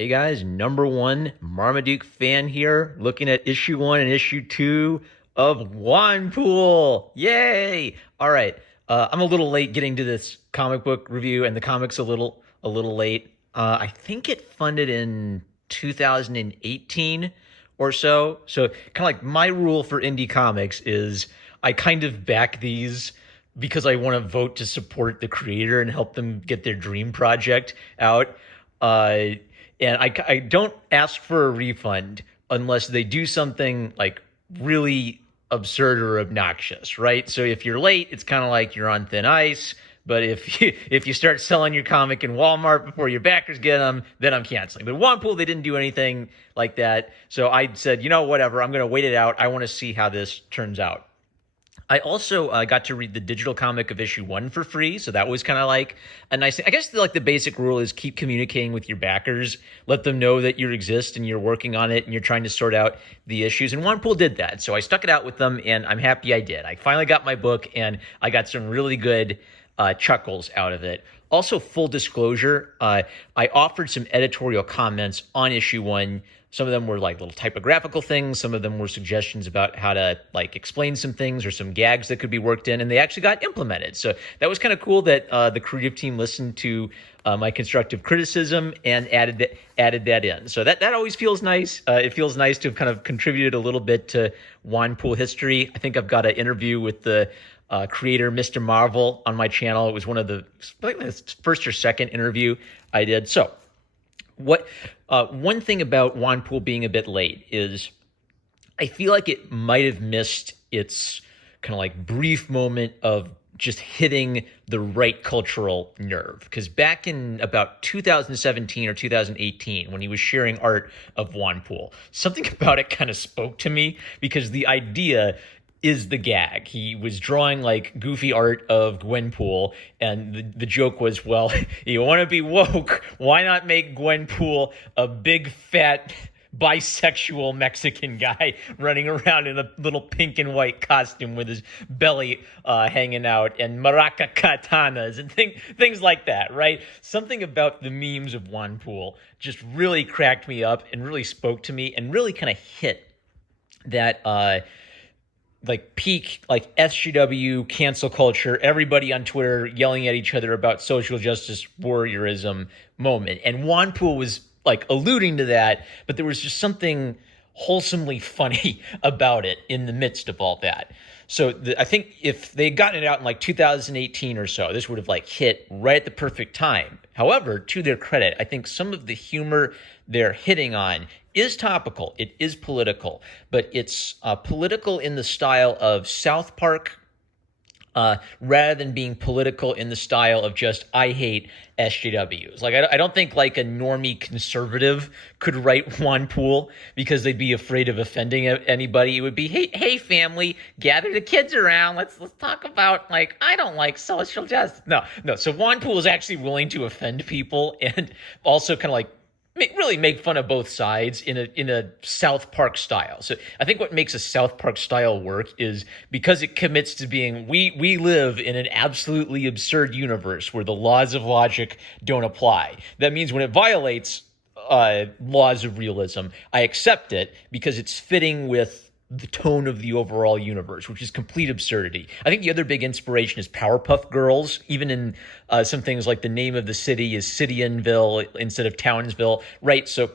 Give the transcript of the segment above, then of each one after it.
Hey guys, number one Marmaduke fan here, looking at issue 1 and issue 2 of Juanpool. Yay! All right, I'm a little late getting to this comic book review, and the comic's a little late. I think it funded in 2018 or so. So kind of like my rule for indie comics is I kind of back these because I want to vote to support the creator and help them get their dream project out. Uh, and I don't ask for a refund unless they do something like really absurd or obnoxious, right? So if you're late, it's kind of like you're on thin ice. But if you start selling your comic in Walmart before your backers get them, then I'm canceling. But Juanpool, they didn't do anything like that. So I said, whatever, I'm going to wait it out. I want to see how this turns out. I also got to read the digital comic of issue 1 for free, so that was kind of like a nice thing. I guess like the basic rule is keep communicating with your backers, let them know that you exist and you're working on it and you're trying to sort out the issues. And Juanpool did that, so I stuck it out with them, and I'm happy I did. I finally got my book, and I got some really good chuckles out of it. Also, full disclosure, I offered some editorial comments on issue 1. Some of them were like little typographical things. Some of them were suggestions about how to like explain some things or some gags that could be worked in, and they actually got implemented. So that was kind of cool that the creative team listened to my constructive criticism and added that in. So that always feels nice. It feels nice to have kind of contributed a little bit to Juanpool history. I think I've got an interview with the creator, Mr. Marvel, on my channel. It was one of the first or second interview I did. So one thing about Juanpool being a bit late is I feel like it might have missed its kind of like brief moment of just hitting the right cultural nerve. Because back in about 2017 or 2018, when he was sharing art of Juanpool, something about it kind of spoke to me because the idea is the gag. He was drawing like goofy art of Gwenpool, and the joke was, well, you want to be woke, why not make Gwenpool a big fat bisexual Mexican guy running around in a little pink and white costume with his belly hanging out and maraca katanas and things like that, right? Something about the memes of Juanpool just really cracked me up and really spoke to me and really kind of hit that like peak like SJW cancel culture, everybody on Twitter yelling at each other about social justice warriorism moment. And Juanpool was like alluding to that, but there was just something wholesomely funny about it in the midst of all that. So I think if they had gotten it out in like 2018 or so, this would have like hit right at the perfect time. However, to their credit, I think some of the humor they're hitting on is topical. It is political, but it's political in the style of Southpark, rather than being political in the style of just, I hate SJWs. Like, I don't think like a normie conservative could write Juanpool because they'd be afraid of offending anybody. It would be, hey family, gather the kids around. Let's talk about like, I don't like social justice. No. So Juanpool is actually willing to offend people and also kind of like really make fun of both sides in a South Park style. So I think what makes a South Park style work is because it commits to being, we live in an absolutely absurd universe where the laws of logic don't apply. That means when it violates laws of realism, I accept it because it's fitting with the tone of the overall universe, which is complete absurdity. I think the other big inspiration is Powerpuff Girls, even in some things like the name of the city is Cityanville instead of Townsville, right? So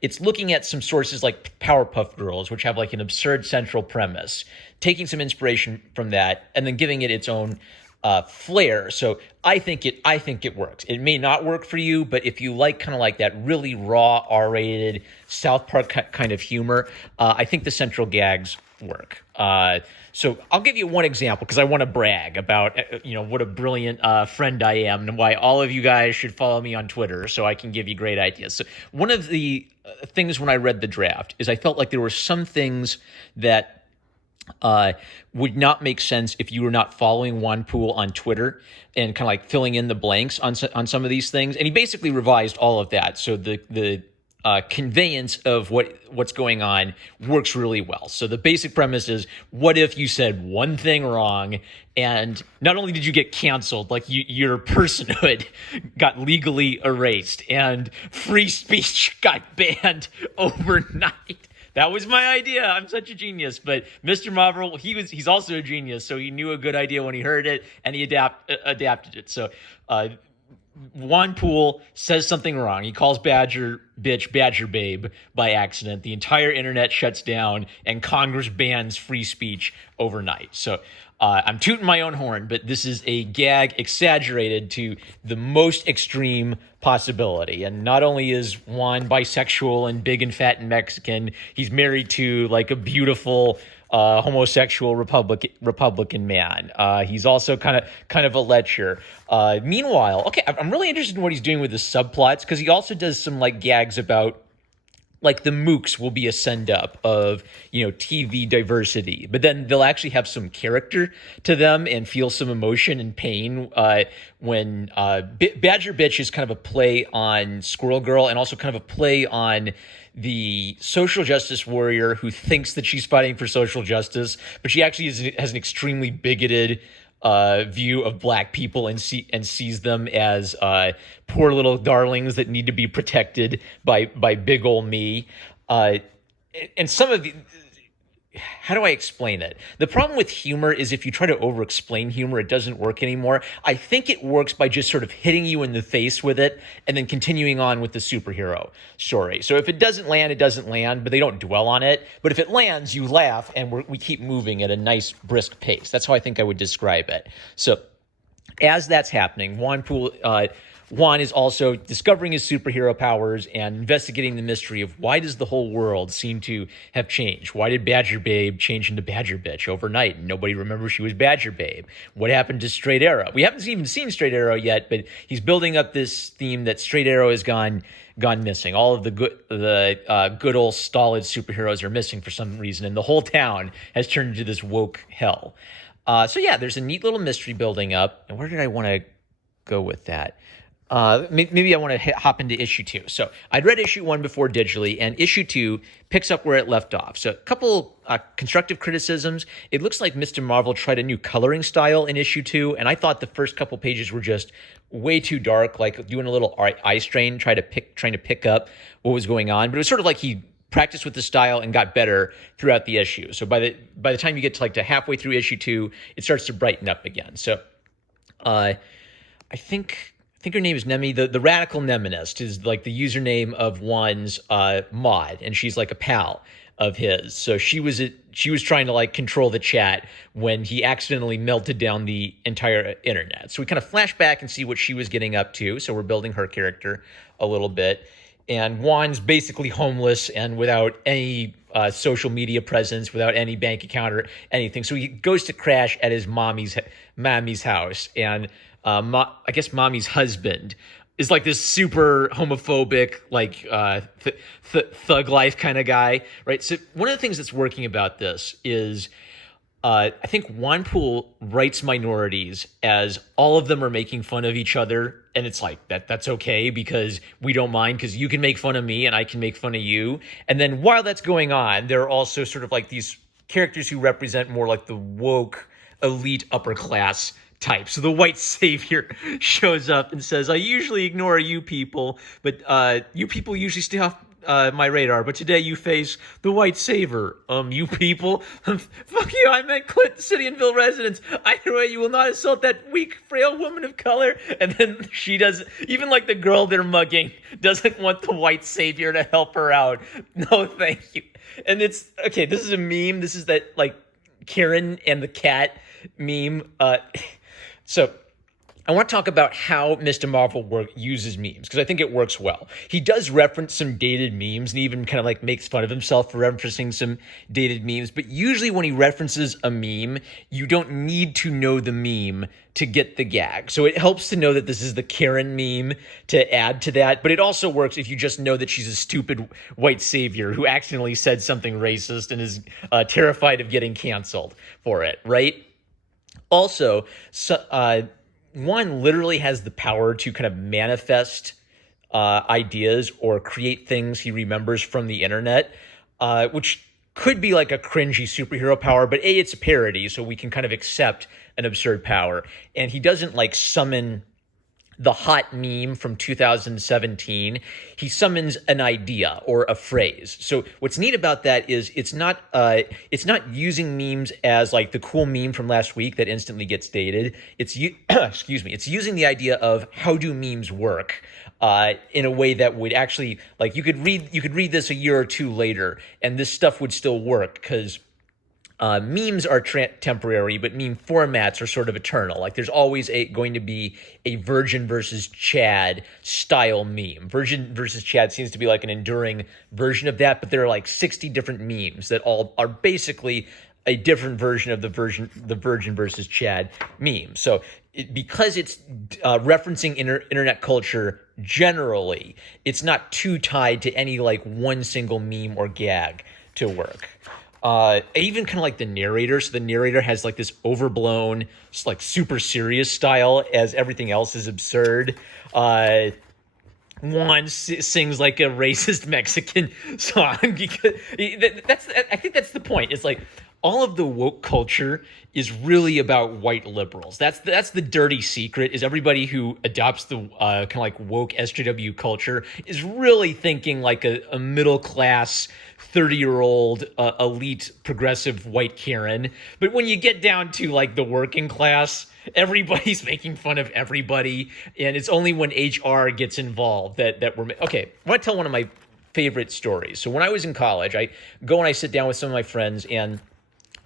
it's looking at some sources like Powerpuff Girls, which have like an absurd central premise, taking some inspiration from that and then giving it its own flair. So I think it works. It may not work for you, but if you like kind of like that really raw R-rated South Park kind of humor, I think the central gags work. So I'll give you one example because I want to brag about what a brilliant friend I am and why all of you guys should follow me on Twitter so I can give you great ideas. So one of the things when I read the draft is I felt like there were some things that would not make sense if you were not following Juanpool on Twitter and kind of like filling in the blanks on some of these things. And he basically revised all of that. So the conveyance of what's going on works really well. So the basic premise is, what if you said one thing wrong, and not only did you get canceled, like your personhood got legally erased, and free speech got banned overnight. That was my idea. I'm such a genius. But Mr. Marvel, he's also a genius, so he knew a good idea when he heard it, and he adapted it. So Juanpool says something wrong. He calls Badger bitch Badger babe by accident. The entire internet shuts down, and Congress bans free speech overnight. So I'm tooting my own horn, but this is a gag exaggerated to the most extreme possibility. And not only is Juan bisexual and big and fat and Mexican, he's married to like a beautiful homosexual Republican man. He's also kind of a lecher. Meanwhile, okay, I'm really interested in what he's doing with the subplots, because he also does some like gags about like the mooks will be a send up of, TV diversity, but then they'll actually have some character to them and feel some emotion and pain when Badger Bitch is kind of a play on Squirrel Girl, and also kind of a play on the social justice warrior who thinks that she's fighting for social justice, but she actually has an extremely bigoted view of black people and sees them as poor little darlings that need to be protected by big ol' me. And some of the, how do I explain it? The problem with humor is if you try to over-explain humor, it doesn't work anymore. I think it works by just sort of hitting you in the face with it and then continuing on with the superhero story. So if it doesn't land, it doesn't land, but they don't dwell on it. But if it lands, you laugh, and we keep moving at a nice, brisk pace. That's how I think I would describe it. So as that's happening, Juan is also discovering his superhero powers and investigating the mystery of why does the whole world seem to have changed? Why did Badger Babe change into Badger Bitch overnight and nobody remembers she was Badger Babe? What happened to Straight Arrow? We haven't even seen Straight Arrow yet, but he's building up this theme that Straight Arrow has gone missing. All of the good old stolid superheroes are missing for some reason, and the whole town has turned into this woke hell. So yeah, there's a neat little mystery building up. And where did I want to go with that? Maybe I want to hop into issue 2. So I'd read issue 1 before digitally, and issue 2 picks up where it left off. So a couple constructive criticisms. It looks like Mr. Marvel tried a new coloring style in issue 2, and I thought the first couple pages were just way too dark, like doing a little eye strain, trying to pick up what was going on. But it was sort of like he practiced with the style and got better throughout the issue. So by the time you get to halfway through issue 2, it starts to brighten up again. So I think her name is Nemi. The Radical Neminist is like the username of Juan's mod, and she's like a pal of his. So she was trying to control the chat when he accidentally melted down the entire internet. So we kind of flash back and see what she was getting up to. So we're building her character a little bit. And Juan's basically homeless and without any social media presence, without any bank account or anything. So he goes to crash at his mommy's house, and I guess mommy's husband is like this super homophobic, thug life kind of guy, right? So one of the things that's working about this is I think Juanpool writes minorities as all of them are making fun of each other, and it's like that's okay because we don't mind because you can make fun of me and I can make fun of you. And then while that's going on, there are also sort of like these characters who represent more like the woke elite upper class type. So the white savior shows up and says, I usually ignore you people, but you people usually stay off my radar, but today you face the white savior. You people, fuck you, I meant Clinton City and Ville residents. Either way, you will not assault that weak, frail woman of color. And then she does, even like the girl they're mugging doesn't want the white savior to help her out. No, thank you. And it's, okay, this is a meme. This is that Karen and the cat meme. So I want to talk about how Mr. Marvel uses memes, because I think it works well. He does reference some dated memes and even kind of makes fun of himself for referencing some dated memes. But usually when he references a meme, you don't need to know the meme to get the gag. So it helps to know that this is the Karen meme to add to that. But it also works if you just know that she's a stupid white savior who accidentally said something racist and is terrified of getting canceled for it, right? Also, one literally has the power to kind of manifest ideas or create things he remembers from the internet, which could be like a cringy superhero power, but A, it's a parody, so we can kind of accept an absurd power. And he doesn't like summon the hot meme from 2017. He summons an idea or a phrase. So what's neat about that is it's not using memes as like the cool meme from last week that instantly gets dated. It's excuse me. It's using the idea of how do memes work in a way that would actually, like, you could read this a year or two later and this stuff would still work because memes are temporary, but meme formats are sort of eternal. Like there's always going to be a Virgin versus Chad style meme. Virgin versus Chad seems to be like an enduring version of that, but there are like 60 different memes that all are basically a different version of the Virgin versus Chad meme. So because it's referencing internet culture generally, it's not too tied to any like one single meme or gag to work. Even kind of like the narrator. So the narrator has like this overblown, like super serious style as everything else is absurd. Juan sings like a racist Mexican song because I think that's the point. It's like all of the woke culture is really about white liberals. That's the dirty secret, is everybody who adopts the kind of like woke SJW culture is really thinking like a middle class 30-year-old elite progressive white Karen. But when you get down to like the working class, everybody's making fun of everybody, and it's only when HR gets involved that we're okay. I want to tell one of my favorite stories. So when I was in college, I go and I sit down with some of my friends, and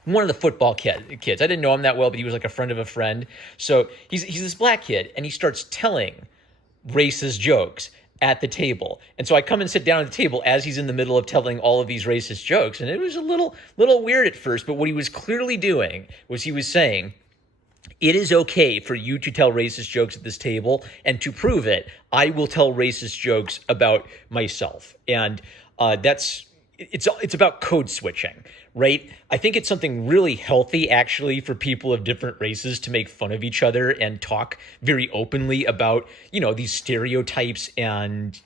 one of the football kids, I didn't know him that well, but he was like a friend of a friend. So he's this black kid, and he starts telling racist jokes at the table. And so I come and sit down at the table as he's in the middle of telling all of these racist jokes. And it was a little weird at first, but what he was clearly doing was he was saying, it is okay for you to tell racist jokes at this table, and to prove it, I will tell racist jokes about myself. And it's about code switching, right? I think it's something really healthy, actually, for people of different races to make fun of each other and talk very openly about, these stereotypes and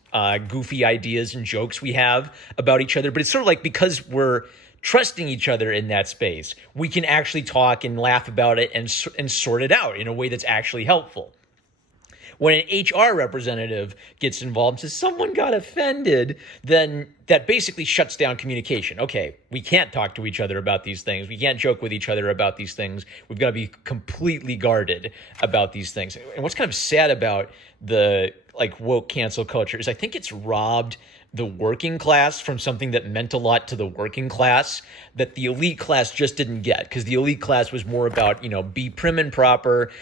goofy ideas and jokes we have about each other. But it's sort of like, because we're trusting each other in that space, we can actually talk and laugh about it and sort it out in a way that's actually helpful. When an HR representative gets involved and says someone got offended, then that basically shuts down communication. Okay, we can't talk to each other about these things. We can't joke with each other about these things. We've got to be completely guarded about these things. And what's kind of sad about the like woke cancel culture is I think it's robbed the working class from something that meant a lot to the working class that the elite class just didn't get, because the elite class was more about, be prim and proper,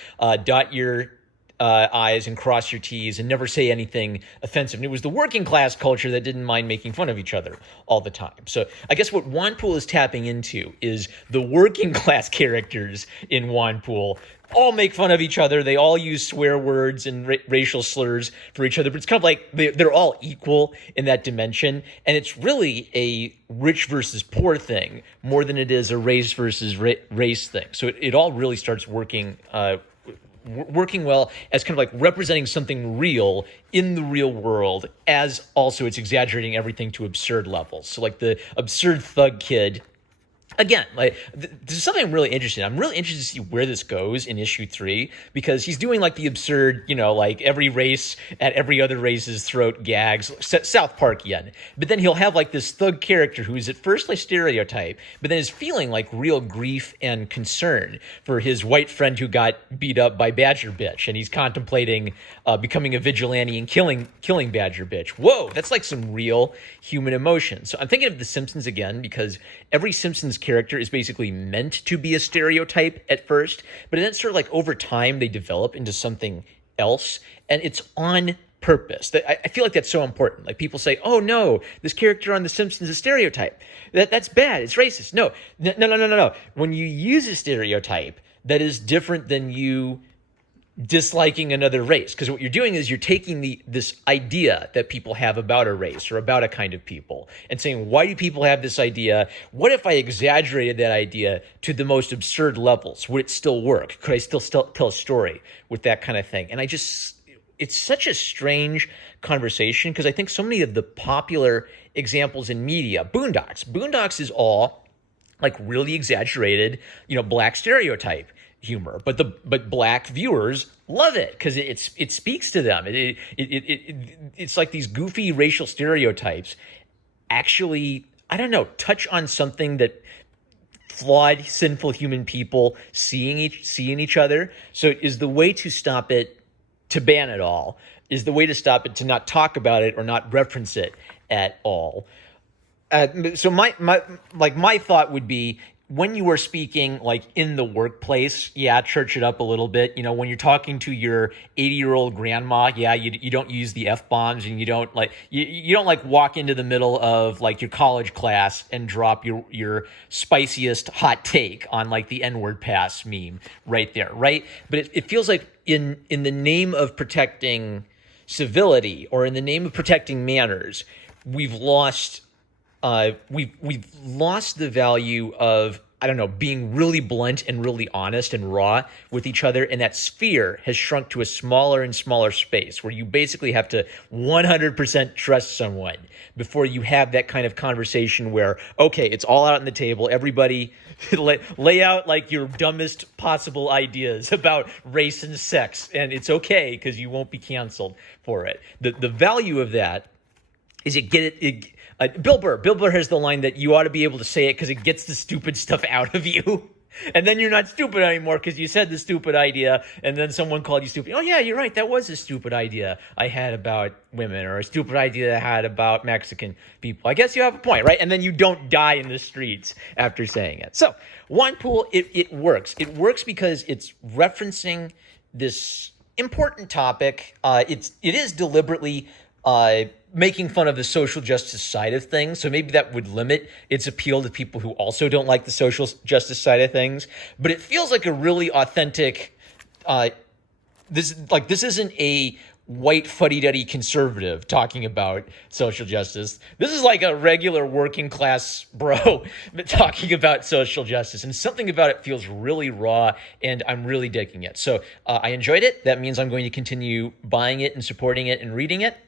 dot your I's and cross your T's and never say anything offensive. And it was the working class culture that didn't mind making fun of each other all the time. So I guess what Juanpool is tapping into is the working class characters in Juanpool all make fun of each other. They all use swear words and racial slurs for each other, but it's kind of like they're all equal in that dimension. And it's really a rich versus poor thing more than it is a race versus race thing. So it all really starts working well as kind of like representing something real in the real world, as also it's exaggerating everything to absurd levels. So like the absurd thug kid, again, like this is something I'm really interested in. I'm really interested to see where this goes in issue 3, because he's doing like the absurd, like every race at every other race's throat gags, Southpark. But then he'll have like this thug character who is at first like stereotype, but then is feeling like real grief and concern for his white friend who got beat up by Badger Bitch, and he's contemplating becoming a vigilante and killing Badger Bitch. Whoa, that's like some real human emotion. So I'm thinking of The Simpsons again, because every Simpsons character is basically meant to be a stereotype at first, but then sort of like over time they develop into something else, and it's on purpose. I feel like that's so important. Like people say, oh no, this character on The Simpsons is a stereotype. That's bad. It's racist. No. When you use a stereotype, that is different than you disliking another race, because what you're doing is you're taking this idea that people have about a race or about a kind of people and saying, why do people have this idea? What if I exaggerated that idea to the most absurd levels? Would it still work? Could I still tell a story with that kind of thing? And it's such a strange conversation because I think so many of the popular examples in media, Boondocks is all like really exaggerated, black stereotype humor, but black viewers love it because it speaks to them. It's like these goofy racial stereotypes actually, I don't know, touch on something that flawed, sinful human people seeing each other. So is the way to stop it to ban it all? Is the way to stop it to not talk about it or not reference it at all? So my thought would be, when you are speaking like in the workplace, church it up a little bit. When you're talking to your 80-year-old grandma, you don't use the F-bombs, and you don't like walk into the middle of like your college class and drop your spiciest hot take on like the N-word pass meme right there, right? But it feels like in the name of protecting civility or in the name of protecting manners, we've lost the value of, I don't know, being really blunt and really honest and raw with each other. And that sphere has shrunk to a smaller and smaller space where you basically have to 100% trust someone before you have that kind of conversation where, okay, it's all out on the table. Everybody lay out like your dumbest possible ideas about race and sex. And it's okay because you won't be canceled for it. The value of that is Bill Burr has the line that you ought to be able to say it because it gets the stupid stuff out of you. And then you're not stupid anymore because you said the stupid idea and then someone called you stupid. Oh, yeah, you're right. That was a stupid idea I had about women, or a stupid idea I had about Mexican people. I guess you have a point, right? And then you don't die in the streets after saying it. So Juanpool, it works. It works because it's referencing this important topic. It is deliberately making fun of the social justice side of things. So maybe that would limit its appeal to people who also don't like the social justice side of things. But it feels like a really authentic, this isn't a white fuddy-duddy conservative talking about social justice. This is like a regular working class bro talking about social justice. And something about it feels really raw, and I'm really digging it. So I enjoyed it. That means I'm going to continue buying it and supporting it and reading it.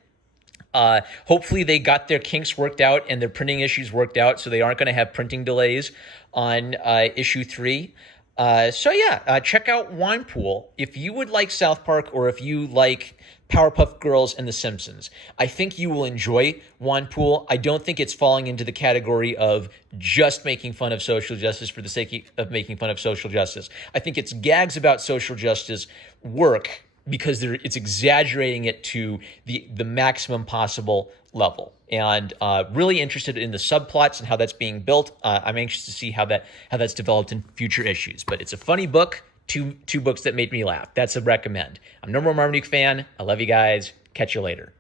Hopefully they got their kinks worked out and their printing issues worked out, so they aren't going to have printing delays on issue 3. Check out Juanpool if you would like South Park, or if you like Powerpuff Girls and The Simpsons. I think you will enjoy Juanpool. I don't think it's falling into the category of just making fun of social justice for the sake of making fun of social justice. I think its gags about social justice work because it's exaggerating it to the maximum possible level. And really interested in the subplots and how that's being built. I'm anxious to see how that's developed in future issues. But it's a funny book, two books that made me laugh. That's a recommend. I'm no more Marmaduke fan. I love you guys. Catch you later.